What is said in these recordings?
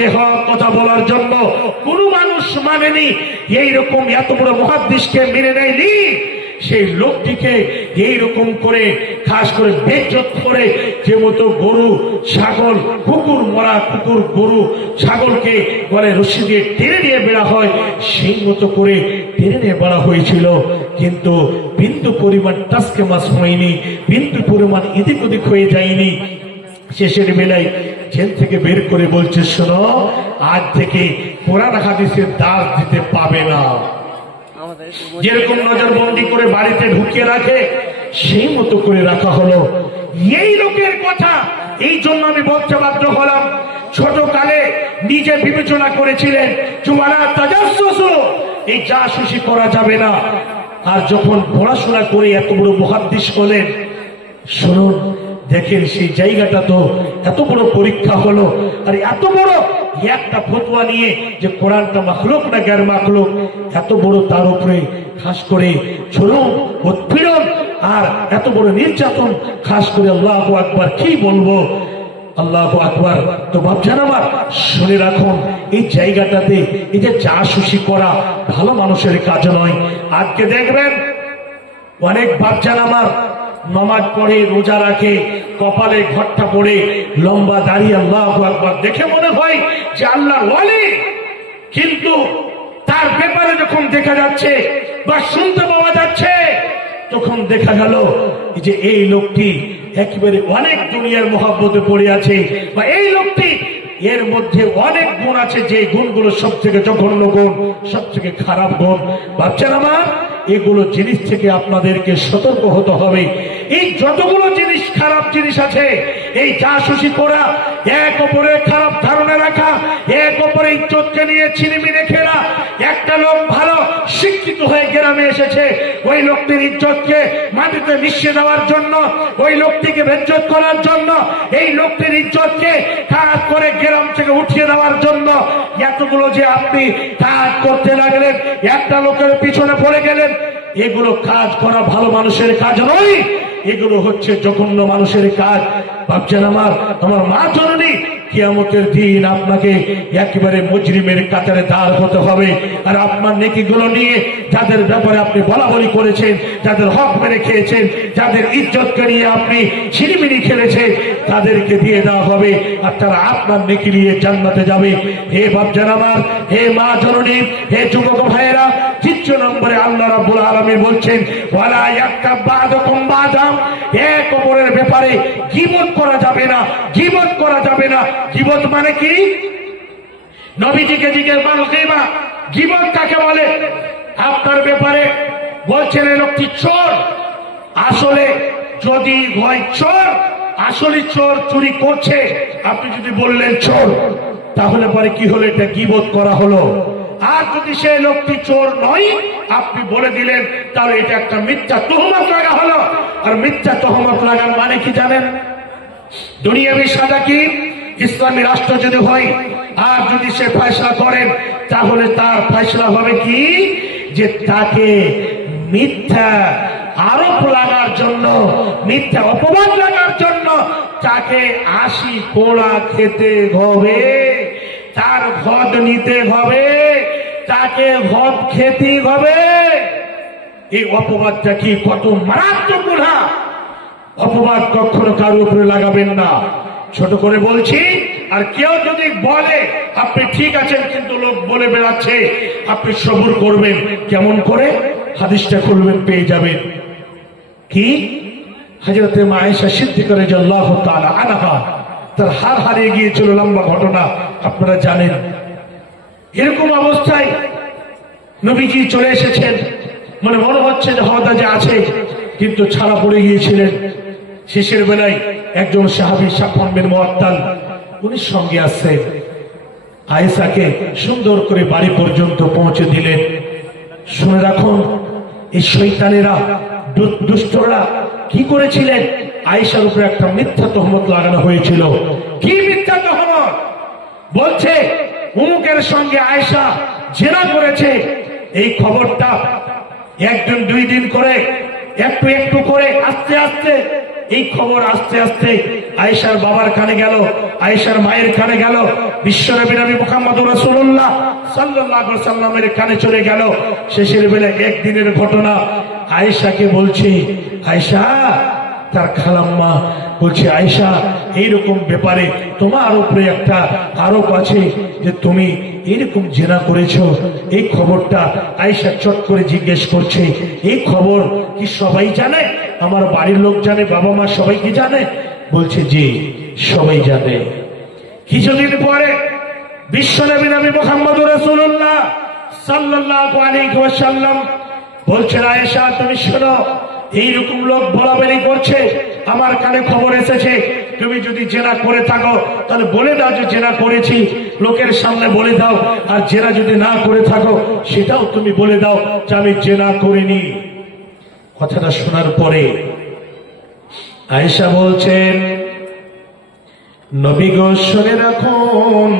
মুখে হওয়া কথা বলার জন্য কোনো মানুষ মানেনি, এইরকম এত বড় মুহাদ্দিসকে মেনে নেয়নি। সেই লোকটিকে এইরকম করে খাস করে বেইজ্জত করে, যে মতো গরু ছাগল কুকুর মরা কুকুর গরু ছাগলকে গলায় রশি দিয়ে টেনে নিয়ে বেড়া হয়, সেই মতো করে টেনে নিয়ে বেড়া হয়েছিল। কিন্তু বিন্দু পরিমাণ টাসকে মাছ হয়নি, বিন্দু পরিমাণ এদিক ওদিক হয়ে যায়নি। শেষের বেলায় জেল থেকে বের করে বলছে, শোনো, আজ থেকে কোরআন হাদিসের দাস দিতে পাবে না। যেরকম নজরবন্দি করে বাড়িতে ঢুকিয়ে রাখে, সেই মতো করে রাখা হলো। এই লোকের কথা এই জন্য আমি বলতে বাধ্য হলাম, ছোট কালে নিজে বিবেচনা করেছিলেন এই জাসুসি করা যাবে না। আর যখন পড়াশোনা করে এত বড় মুহাদ্দিস হলেন, শুনুন, দেখেন সেই জায়গাটা তো এত বড় পরীক্ষা হলো, আর এত বড় একটা ফতোয়া নিয়ে যে কোরআনটা মাখলুক না গায়র মাখলুক, এত বড় তার উপরে খাস করে জুলুম উৎপীড়ন আর এত বড় নির্যাতন, খাস করে আল্লাহু আকবার, কি বলবো, আল্লাহু আকবার। তো বাপজান আমার, শুনে রাখুন, এই জায়গাটাতে এই যে জাসুসি করা ভালো মানুষের কাজ নয়। আজকে দেখবেন অনেক বাপজান আমার নামাজ পড়ে, রোজা রাখে, কপালে ঘটটা পড়ে, লম্বা দাঁড়িয়ে, আল্লাহু আকবার, দেখে মনে হয় যে আল্লাহর ওয়ালি, কিন্তু তার ব্যাপারে যখন দেখা যাচ্ছে বা শুনতে পাওয়া যাচ্ছে, তখন দেখা গেল যে এই লোকটি একেবারে অনেক দুনিয়ার মহব্বতে পড়ে আছে, বা এই লোকটি এর মধ্যে অনেক গুণ আছে, যে গুণগুলো সব থেকে জঘন্য গুণ, সব থেকে খারাপ গুণ। ভাবছেন আমার, এগুলো জিনিস থেকে আপনাদেরকে সতর্ক হতে হবে। এই যতগুলো জিনিস খারাপ জিনিস আছে, এই জাসুসি করা, এক অপরের খারাপ ধারণা রাখা, এক অপরের ইজ্জতকে নিয়ে ছিনিমিনি খেলা। একটা লোক ভালো শিক্ষিত হয়ে গ্রামে এসেছে, ওই লোকটির ইজ্জতকে মাটিতে মিশিয়ে দেওয়ার জন্য, ওই লোকটিকে বেজ্জত করার জন্য, এই লোকটির ইজ্জতকে কাজ করে গ্রাম থেকে উঠিয়ে দেওয়ার জন্য এতগুলো যে আপনি কাজ করতে লাগলেন, একটা লোকের পিছনে পড়ে গেলেন, এগুলো কাজ করা ভালো মানুষের কাজ নয়, এগুলো হচ্ছে জঘন্য মানুষের কাজ। ভাবছেন আমার মা জননী, কিয়ামতের দিন আপনাকে একেবারে মুজরিমের কাতারে দাঁড় হতে হবে। আর আপনার নেকিগুলো নিয়ে যাদের ব্যাপারে আপনি বলাবলি করেছেন, যাদের হক মেরে খেয়েছেন, যাদের ইজ্জতকে নিয়ে আপনি ছিনিমিনি খেলেছেন, তাদেরকে দিয়ে দেওয়া হবে, আর তারা আপনার নেকি নিয়ে জান্নাতে যাবে। হে বাপজান আমার, হে মা জননী, হে যুবক ভাইয়েরা, ৩ নম্বরে আল্লাহ রাব্বুল আলামিন বলছেন, ওয়ালা ইয়াক্তাব বা'দুকুম বা'দাম, এক অপরের ব্যাপারে গীবত করা যাবে না, গীবত করা যাবে না। গীবত মানে কি? নবীজিকে জিজ্ঞেস করল, গীবত কাকে বলে? আপনার ব্যাপারে বলছেন এই লোকটি চোর। আসলে যদি হয় চোর, আসলে চোর চুরি করছে, আপনি যদি বললেন চোর, তাহলে পরে কি হলো? এটা গীবত করা হলো। আর যদি সেই লোকটি চোর নয়, আপনি বলে দিলেন, তাহলে এটা একটা মিথ্যা তহমত লাগা হলো। আর মিথ্যা তহমত লাগার মানে কি জানেন? দুনিয়াবি সাজা কি? ইসলামী রাষ্ট্র যদি হয়, আর যদি সে ফয়সালা করেন, তাহলে তার ফয়সালা হবে কি, যে তাকে মিথ্যা আরোপ লাগার জন্য, মিথ্যা অপবাদ লাগার জন্য তাকে ৮০ কোড়া খেতে হবে, তার ঘদ নিতে হবে, তাকে ঘদ খেতে হবে। এই অপবাদটা কি কত মারাত্মক গুনাহ! অপবাদ কখনো কারো উপরে লাগাবেন না, ছোট করে বলছি। আর কেউ যদি বলে আপনি ঠিক আছেন, কিন্তু লোক বলে বেড়াচ্ছে, আপনি সবুর করবেন। কেমন করে? হাদিসটা খুলবেন, পেয়ে যাবেন। কি? হযরতে মা আয়েশা সিদ্দিকা রাদিয়াল্লাহু তাআলা আনহা, তার হার হারিয়ে গিয়েছিল, লম্বা ঘটনা আপনারা জানেন। এরকম অবস্থায় নবীজি চলে এসেছেন, মনে হচ্ছে যে হয়তো আছে, কিন্তু ছাড়া পড়ে গিয়েছিলেন। শেষের বেলায় একজন সাহাবী সাফওয়ান বিন মুআত্তাল, উনি সঙ্গে আসছে, আয়েশাকে সুন্দর করে বাড়ি পর্যন্ত পৌঁছে দিলেন। শুনে রাখুন, এই শয়তানেরা, দুষ্টরা কি করেছিলেন? আয়েশার উপরে একটা মিথ্যা তহমত লাগানো হয়েছিল। কি মিথ্যা তহমত? বলছে অমুকের সঙ্গে আয়েশা জেনা করেছে। এই খবরটা ১ দিন ২ দিন করে, একটু একটু করে, আস্তে আস্তে এই খবর আস্তে আস্তে আয়েশার বাবার কানে গেল, আয়েশার মায়ের কানে গেল, বিশ্বনবী নবী মুহাম্মদুর রাসূলুল্লাহ সাল্লাল্লাহু আলাইহি ওয়াসাল্লামের কানে চলে গেল। শেষের বেলা একদিনের ঘটনা আয়েশাকে বলছে, আয়েশা, তার খালাম্মা বলছে, আয়েশা এইরকম ব্যাপারে তোমার উপরে একটা আরোপ আছে যে তুমি এরকম জেনা করেছো। এই খবরটা আয়েশা চট করে জিজ্ঞেস করছে, এই খবর কি সবাই জানে? আমার বাড়ির লোক জানে, বাবা মা সবাই কি জানে? বলছে জি, সবাই জানে। কিছুদিন পরে বিশ্বনবী নবী মুহাম্মদুর রাসূলুল্লাহ সাল্লাল্লাহু আলাইহি ওয়াসাল্লাম বলছেন, আয়েশা তুমি শোনো, এইরকম লোক বলাবলি করছে, আমার কানে খবর এসেছে, তুমি যদি জেনা করে থাকো তাহলে বলে দাও যে জেনা করেছি, লোকের সামনে বলে দাও। আর জেনা যদি না করে থাকো সেটাও তুমি বলে দাও যে আমি জেনা করিনি। কথাটা শোনার পরে আয়েশা বলছেন, নবী গো শুনে রাখুন,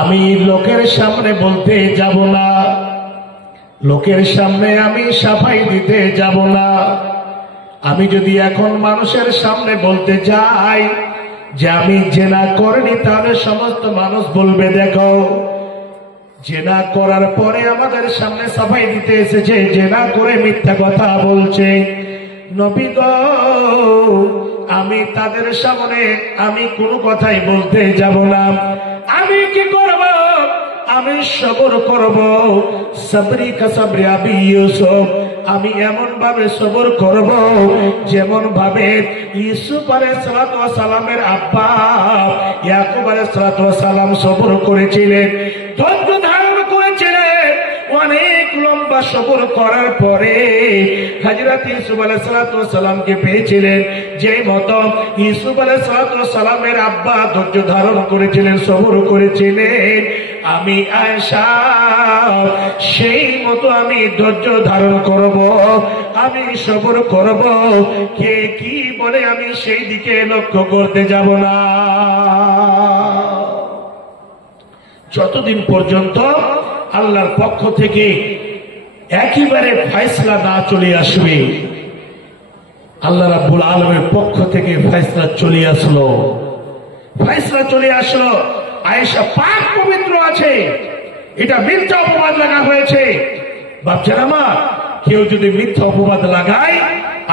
আমি লোকের সামনে বলতে যাব না, লোকের সামনে আমি সাফাই দিতে যাব না। আমি যদি এখন মানুষের সামনে বলতে যাই যে আমি জেনা করিনি, তাহলে সমস্ত মানুষ বলবে দেখো, জেনা করার পরে আমাদের সামনে সাফাই দিতে এসেছে, জেনা করে মিথ্যা কথা বলছে। নবী গো, আমি তাদের সামনে আমি কোনো কথাই বলতে যাব না। আমি কি করব? আমি সবর করব, সবরি কা সবরি আবি ইউসুফ। আমি এমন ভাবে সবর করব যেমন ভাবে ইউসুফ আলাইহিস সালাতু ওয়াস সালামের আব্বা ইয়াকুব আলাইহিস সালাতু ওয়াস সালাম সবর করেছিলেন, ধৈর্য ধারণ করেছিলেন। অনেক লম্বা সবর করার পরে হযরত ইউসুফ আলাইহিস সালাতু ওয়াস সালামকে পেয়েছিলেন, যে মতো ইউসুফ আলাইহিস সালাতু ওয়াস সালামের আব্বা ধৈর্য ধারণ করেছিলেন, সবর করেছিলেন। আমি আয়েশা সেই মতো আমি ধৈর্য ধারণ করব, আমি সবর করব। কে কি বলে আমি সেই দিকে লক্ষ্য করতে যাব না, যতদিন পর্যন্ত আল্লাহর পক্ষ থেকে একেবারে ফয়সালা না চলে আসবে। আল্লাহ রাব্বুল আলামিনের পক্ষ থেকে ফয়সালা চলে আসলো, ফয়সালা চলে আসলো। আয়েশা পাক পবিত্র আছে, এটা মিথ্যা অপবাদ লাগা হয়েছে। বাপজান আমার, কেউ যদি মিথ্যা অপবাদ লাগায়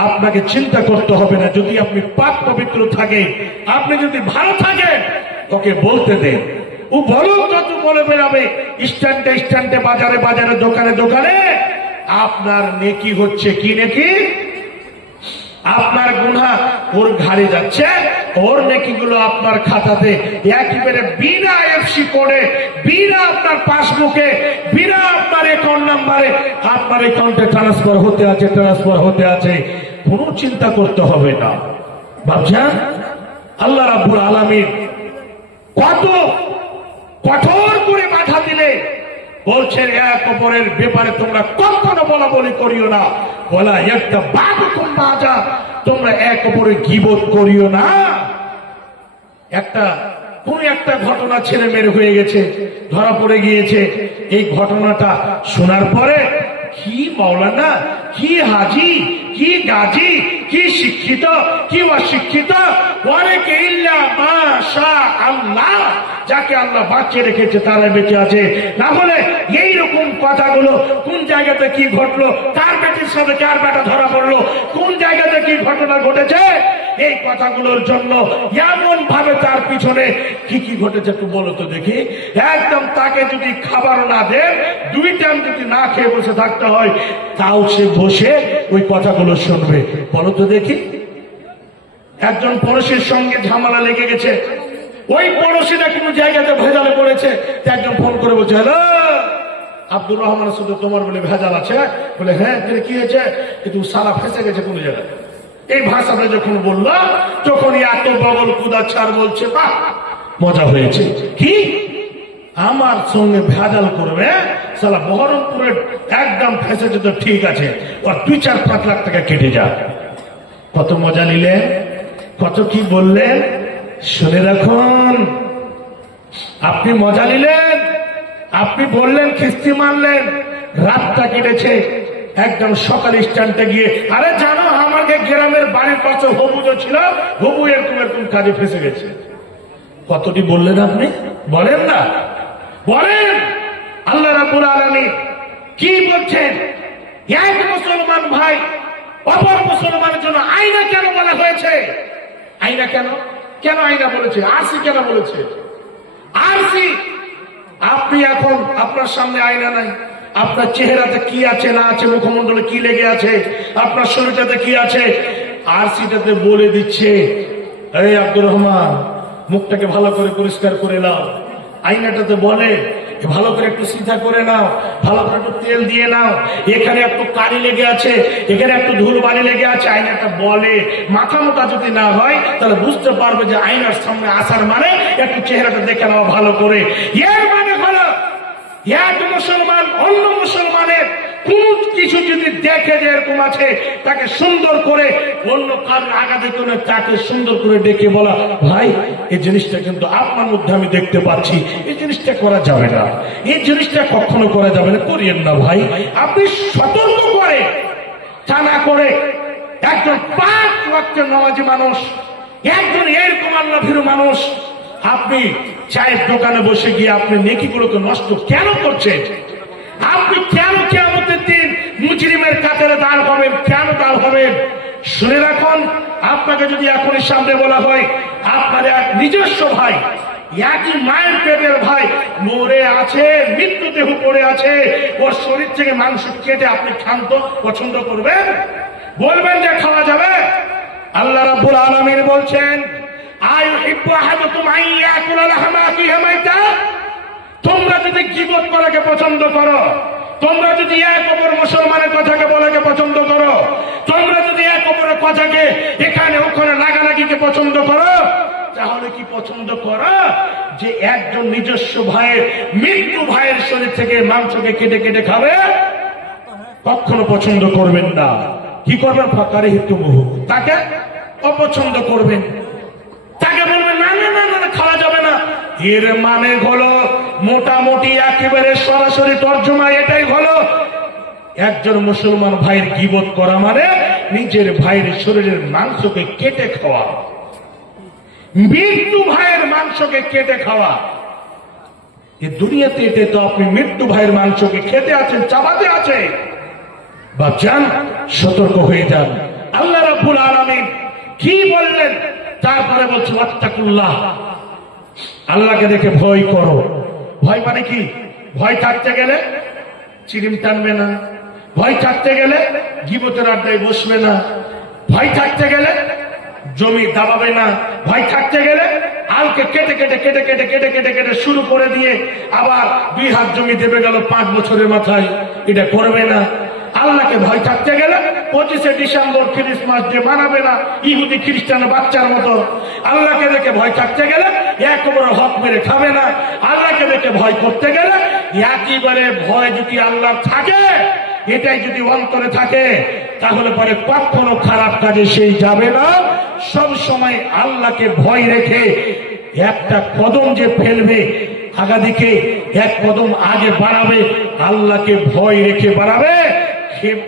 আপনাকে চিন্তা করতে হবে না। যদি আপনি পাক পবিত্র থাকেন, আপনি যদি ভালো থাকেন, ওকে বলতে দেন। ও বলো যত বলে বেড়াবে, স্ট্যান্ডে স্ট্যান্ডে, বাজারে বাজারে, দোকানে দোকানে, আপনার নেকি হচ্ছে কি নেকি? আপনার গুনাহ ওর ঘাড়ে যাচ্ছে, ওর নেকিগুলো আপনার খাতাতে একেবারে বিনা এফসি কোডে, বিনা আপনার পাসবুকে, বিনা আপনার অ্যাকাউন্ট নাম্বারে আপনার অ্যাকাউন্টে ট্রান্সফার হতে আছে, ট্রান্সফার হতে আছে। কোনো চিন্তা করতে হবে না। ভাবছেন আল্লাহ রাব্বুল আলামিন কত কঠোর করে বাধা দিলে, বলছেন এক অপরের ব্যাপারে তোমরা কখনো বলা বলি করিও না, বলা একটা বাবুকুম বাজা, তোমরা এক অপরের গীবত করিও না। কোন একটা ঘটনা ছেলে মেয়ে হয়ে গেছে, ধরা পড়ে গিয়েছে। এই ঘটনাটা শোনার পরে কি মাওলানা, কি হাজি, কি গাজী, কি শিক্ষিত, কি অশিক্ষিত, অনেকে ইল্লা মাশা আল্লাহ, যাকে আল্লাহ বাঁচিয়ে রেখেছে তারা বেঁচে আছে। না হলে এইরকম কথাগুলো, কোন জায়গাতে কি ঘটলো, কার বেটির সাথে কার বেটা ধরা পড়লো, কোন জায়গাতে কি ঘটনা ঘটেছে, এই কথাগুলোর জন্য এমন ভাবে তার পিছনে কি কি ঘটেছে একটু বলো তো দেখি। একদম তাকে যদি খাবার না দেন, 2 টাইম যদি না খেয়ে বসে থাকতে হয়, তাও সে বসে ওই কথাগুলো শুনবে। বলো তো দেখি। একজন পড়োশির সঙ্গে ঝামেলা লেগে গেছে, ওই পড়োশিরা কোন জায়গাতে ভেজালে পড়েছে, একজন ফোন করে বলছে, হ্যালো আব্দুর রহমান, শুধু তোমার বলে ভেজাল আছে? বলে হ্যাঁ। কি হয়েছে? কিন্তু সালা ফেসে গেছে কোন জায়গায়। এই ভাষাটা যখন বললাম, যখন এত বগল কুদাচ্ছার বলছে, বাহ মজা হয়েছে। কি আমার সঙ্গে ভেজাল করবে? সালা বহরমপুরের একদম ফেসেছে তো ঠিক আছে, ওর 2-4-5 লাখ টাকা কেটে যা। কত মজা নিলেন, কত কি বললেন। শুনে রাখুন, আপনি মজা নিলেন, আপনি বললেন, খিস্তি মারলেন, রাতটা কেটেছে, একদম সকালে স্ট্যান্ডে গিয়ে, আরে জানো আমাকে গ্রামের বাড়ির পাশে হবু যে ছিল, হবু এরকম এরকম কাজে ফেসে গেছে। কতটি বললেন আপনি? বলেন না, বলেন। আল্লাহ রাব্বুল আলামিন কি বলছেন? এক মুসলমান ভাই অপর মুসলমানের জন্য আয়না কেন বলা হয়েছে? আয়না কেন? কেন আয়না বলেছে? আরসি কেন বলেছে? আরসি, আপনি এখন আপনার সামনে আয়না নাই, আপনার চেহারাতে কি আছে না আছে, মুখমণ্ডলে কি লেগে আছে, আপনার শরীরটাতে কি আছে, আরসিটাতে বলে দিচ্ছে, এই আব্দুর রহমান মুখটাকে ভালো করে পরিষ্কার করে নাও। আয়নাটাতে বলে ভালো করে একটু সিধা করে নাও, ভালো করে একটু তেল দিয়ে নাও, এখানে একটু কালি লেগে আছে, এখানে একটু ধুলো বালি লেগে আছে। আয়নাটা বলে, মাথা মোটা যদি না হয় তাহলে বুঝতে পারবে যে আয়নার সামনে আসার মানে একটু চেহারাটা দেখে নাও ভালো করে। এর মানে হলো এক মুসলমান অন্য মুসলমানের কোন কিছু যদি দেখে যে এরকম আছে, তাকে সুন্দর করে অন্য কারোর আঘাতে করে তাকে সুন্দর করে ডেকে বলা, ভাই এই জিনিসটা কিন্তু আপনার মধ্যে আমি দেখতে পাচ্ছি, এই জিনিসটা করা যাবে না, এই জিনিসটা কখনো করা যাবে না, করিয়েন না ভাই। আপনি সতর্ক করে, তা না করে একজন 5 ওয়াক্তের নামাজি মানুষ, একজন এরকম আল্লাহভীরু মানুষ, আপনি চায়ের দোকানে বসে গিয়ে আপনি নেকিগুলোকে নষ্ট কেন করছেন? আপনি কেন কিয়ামতের দিন মুজরিমের কাতারে দাঁড় হবেন? কেন দাঁড় হবেন? শুনে রাখুন, আপনাকে যদি এখনই সামনে বলা হয় আপনার এক নিজস্ব ভাই, একই মায়ের পেটের ভাই মরে আছে, মৃত্যু দেহ পড়ে আছে, ওর শরীর থেকে মাংস কেটে আপনি খান তো পছন্দ করবেন? বলবেন যে খাওয়া যাবে? আল্লাহ রাব্বুল আলামিন বলছেন, আইয়ুহিব্বু আহাদুকুম আন ইয়াকুলা লাহমা আখিহি মাইতা। তোমরা যদি গীবত করাকে পছন্দ করো, তোমরা যদি এক অপর মুসলমানের কথাকে বলাকে পছন্দ করো, তোমরা যদি এক অপরের কথাকে এখানে ওখানে লাগালাগিকে পছন্দ করো, তাহলে কি পছন্দ করো যে একজন নিজস্ব ভাইয়ের, মৃত্যু ভাইয়ের শরীর থেকে মাংসকে কেটে কেটে খাবে? কখনো পছন্দ করবেন না। কি করবেন? ফাকারে হিতুমুহু, তাকে অপছন্দ করবেন, তাকে বলবেন না না না না খাওয়া যাবে না। এর মানে হলো মোটামুটি একেবারে সরাসরি তর্জমা এটাই হলো, একজন মুসলমান ভাইয়ের গীবত করা মানে নিজের ভাইয়ের শরীরের মাংসকে কেটে খাওয়া, মৃত্যু ভাইয়ের মাংসকে কেটে খাওয়া। এই দুনিয়াতে এতে তো আপনি মৃত্যু ভাইয়ের মাংসকে খেতে আছেন, চাবাতে আছে। বাচ্চান, সতর্ক হয়ে যান। আল্লাহ রাব্বুল আলামিন কি বললেন? তারপরে বলছে ওয়াত্তাকুল্লাহ, আল্লাহকে দেখে ভয় করো। ভয় মানে কি? ভয় থাকতে গেলে চিরিম টানবে না, ভয় থাকতে গেলে গীবতের আড্ডায় বসবে না, ভয় থাকতে গেলে জমি দাবাবে না, ভয় থাকতে গেলে আলকে কেটে কেটে কেটে কেটে কেটে কেটে কেটে শুরু করে দিয়ে আবার 2 হাত জমি দেবে গেল 5 বছরের মাথায়, এটা করবে না। আল্লাহকে ভয় থাকতে গেলে 25শে ডিসেম্বর ক্রিসমাস ডে মানাবে না ইহুদি খ্রিস্টান বাচ্চার মতো। আল্লাহকে দেখে ভয় থাকতে গেলে একেবারে হক মেরে খাবে না। আল্লাহকে দেখে ভয় করতে গেলে একেবারে ভয় যদি আল্লাহ থাকে, এটাই যদি অন্তরে থাকে, তাহলে পরে কখনো খারাপ কাজে সেই যাবে না। সব সময় আল্লাহকে ভয় রেখে একটা কদম যে ফেলবে আগাদিকে, এক কদম আগে বাড়াবে, আল্লাহকে ভয় রেখে বাড়াবে,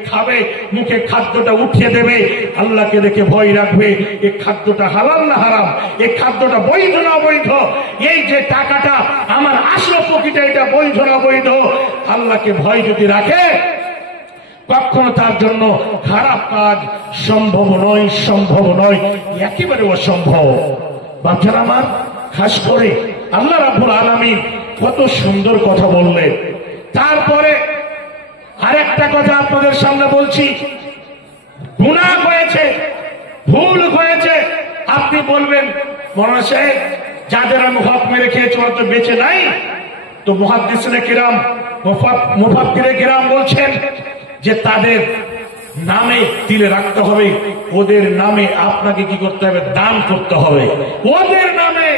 খাবে, মুখে খাদ্যটা উঠিয়ে দেবে, আল্লাহকে দেখে ভয় রাখবে। এই খাদ্যটা হালাল না হারাম, এই খাদ্যটা বৈধ না অবৈধ, এই যে টাকাটা আমার আসল পকেটে, এটা বৈধ না অবৈধ। আল্লাহকে ভয় যদি রাখে, কখনো তার জন্য খারাপ কাজ সম্ভব নয়, সম্ভব নয়, একেবারে অসম্ভব। বাচ্চারা আমার, খাস করে আল্লাহ রাব্বুল আলামিন কত সুন্দর কথা বললেন। তারপরে আরেকটা কথা আপনাদের সামনে বলছি, গুনাহ হয়েছে, ভুল হয়েছে। আপনি বলবেন মৌলানা সাহেব, যাদের আমি হক মেরে খেয়েছি ওরা তো বেঁচে নাই। তো মুহাদ্দিসিনে কিরাম, মুফাক্কিরে কিরাম বলছেন যে তাদের নামে তিলে রাখতে হবে, ওদের নামে আপনাকে কি করতে হবে? দান করতে হবে। ওদের নামে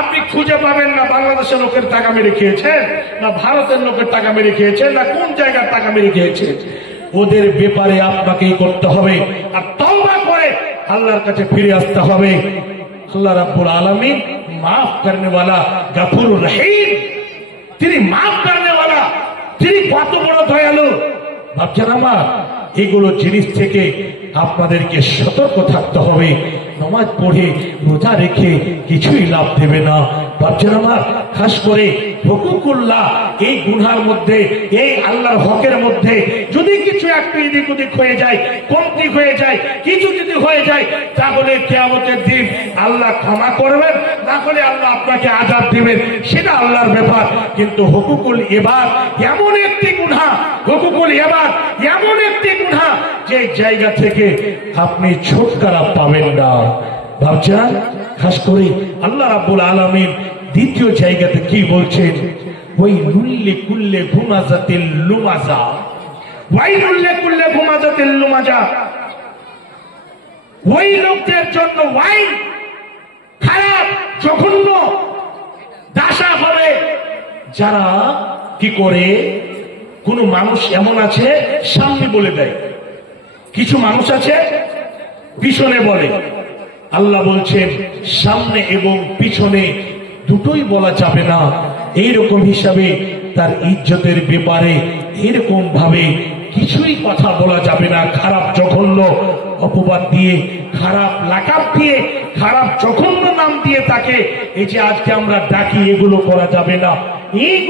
আপনি খুঁজে পাবেন না বাংলাদেশের লোকের টাকা মেরে খেয়েছেন, না ভারতের লোকের টাকা মেরে খেয়েছেন, না কোন জায়গার টাকা মেরে খেয়েছেন। ওদের ব্যাপারে আপনাকেই করতে হবে, আর তওবা করে আল্লাহর কাছে ফিরে আসতে হবে। আল্লাহ রাব্বুল আলামিন মাফ করনে ওয়ালা, গফুরুর রহিম, তিনি মাফ করনে ওয়ালা, তিনি কত বড় দয়ালু। ভাবছেন আমার এগুলো জিনিস থেকে আপনাদেরকে সতর্ক থাকতে হবে। নামাজ পড়ে রোজা রেখে কিছুই লাভ দেবে না। ভাবছেন আমার খাস করে হুকুকুল্লাহ এই গুনহার মধ্যে, এই আল্লাহর হকের মধ্যে যদি কিছু একটু এদিক ওদিক হয়ে যায়, কমতি হয়ে যায়, কিছু যদি হয়ে যায়, তাহলে কিয়ামতের দিন আল্লাহ ক্ষমা করবেন, না হলে আল্লাহ আপনাকে আযাব দিবেন, সেটা আল্লাহর ব্যাপার। কিন্তু হুকুকুল ইবাদ এমন একটি গুনহা, হুকুকুল ইবাদ এমন একটি গুনহা যে জায়গা থেকে আপনি ছুটকারা পাবেন না। ভাবছেন খাস করে আল্লাহ রাব্বুল আলামিন দ্বিতীয় জায়গাতে কি বলছেন? ওয়াইলুল লিকুল্লি হুমাযাতিল লুমাযা, ওয়াইলুল লিকুল্লি হুমাযাতিল লুমাযা, ওই লোকদের জন্য ওয়াইল, খারাপ জঘন্য দাসা হবে যারা কি করে, কোন মানুষ এমন আছে সামনে বলে দেয়, কিছু মানুষ আছে পিছনে বলে। আল্লাহ বলছেন সামনে এবং পিছনে দুটোই বলা যাবে না। এইরকম হিসাবে তার ইজ্জতের ব্যাপারে এরকম ভাবে কিছুই কথা বলা যাবে না। খারাপ জঘন্য অপবাদ দিয়ে, খারাপ লাকাব দিয়ে, খারাপ জঘন্য নাম দিয়ে তাকে এই যে আজকে আমরা ডাকি, এগুলো করা যাবে না। এই